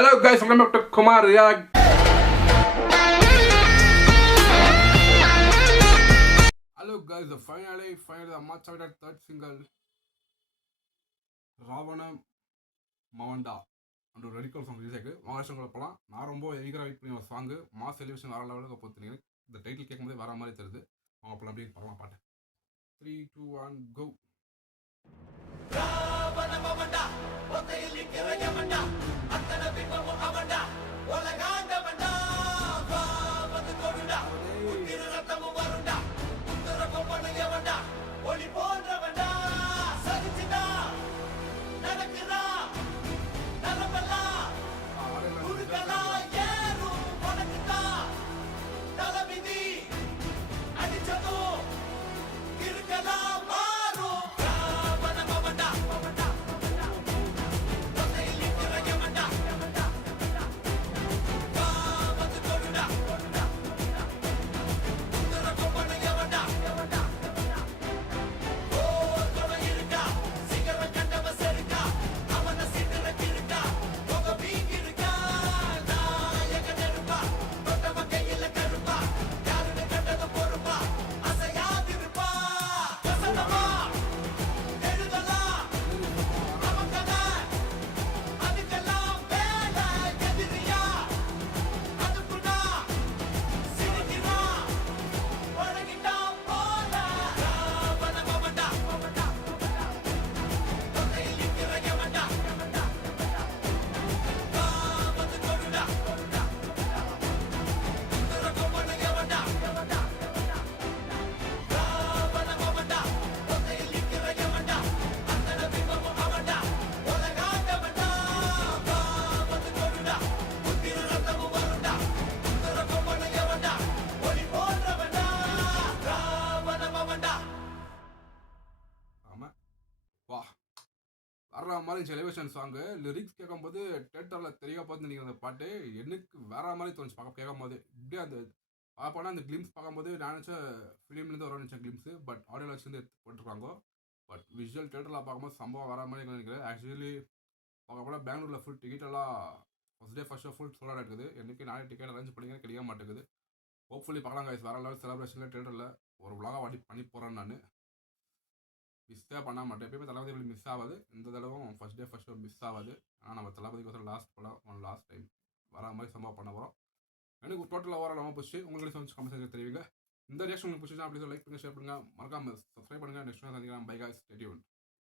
Hello guys, welcome back to Kumar React. Hello guys, finally the much awaited third single Ravana Mavanda and ஒரு radical song release ஆயிருக்கு. வாங்க போகலாம். நான் ரொம்ப எகராக wait பண்ணி ஒரு சாங் மாஸ் எலிவேஷன் வேற லெவலுக்கு போத்துனீங்க. இந்த டைட்டில் கேட்கும்போது வேற மாதிரி தெரியுது. வாங்க போகலாம், அப்படியே பார்க்கலாம் பாட்டு. 3, 2, 1 go. ராவண மவண்டா ஒத்தையில் நிற்கிறயமண்டா அத்தனை பிம்பமும் அவண்டா உலகாண்டவண்டா வா வந்து கொடுடா உத்திர ரத்தமும் வருண்டா உத்தர கொம்பனையவண்டா ஒளி போன்றவண்டா சரிச்சிடா நடக்குதா நரம்பெல்லாம் உருக்கலா ஏறும் உனக்குதா தலைவிதி அடிச்சதும் இருக்கலாம் வர்ற மாதிரி செலிவேஷன் சாங்கு லிரிக்ஸ் கேட்கும்போது தேட்டரில் தெரிய பார்த்து நீங்கள் அந்த பாட்டு எனக்கு வேற மாதிரி தோணுச்சு பார்க்க கேட்கும்போது. இப்படியே அந்த பார்ப்போன்னா அந்த கிளிம்ஸ் பார்க்கும்போது நான் நினச்சேன் ஃபிலிம்லேருந்து வர நினச்சேன் கிளிம்ஸு, பட் ஆடியோ வச்சுருந்து எடுத்து போட்டுருக்காங்க. பட் விஷுவல் தேட்டரில் பார்க்கும்போது சம்பவம் வர மாதிரி நினைக்கிறேன். ஆக்சுவலி பார்க்க போனால் பெங்களூரில் ஃபுல் டிக்கெட்டெல்லாம் first day first show full சோலாக இருக்குது. என்றைக்கு நானே டிக்கெட் அரேஞ்ச் பண்ணிங்க கிடைக்க மாட்டேங்குது. ஹோப்ஃபுல்லி பார்க்கலாம் guys, வேறு லெவல் செலிப்ரேஷனில் தேட்டரில் ஒரு vlog வாடி பண்ணி போகிறேன். நான் மிஸ்ஸே பண்ண மாட்டேன். எப்பயுமே தளபதி மிஸ் ஆகாது. இந்த தடவும் first day first show miss ஆகாது. ஆனால் நம்ம தளபதிக்கு லாஸ்ட் படம் லாஸ்ட் டைம் வர மாதிரி சம்பவம் பண்ண போகிறோம். எனக்கு டோட்டலாக ஓவரால் ரொம்ப பிடிச்சி. உங்களுக்கு கமெண்ட் தெரிவிங்க. இந்த ரியாக்ஷன் உங்களுக்கு பிடிச்சிச்சா அப்படி லைக் பண்ணுங்கள், ஷேர் பண்ணுங்கள், மறக்காமல் சப்ஸ்கிரைப் பண்ணுங்கள். நெக்ஸ்ட் சந்திக்கலாம். By guys, stay tuned.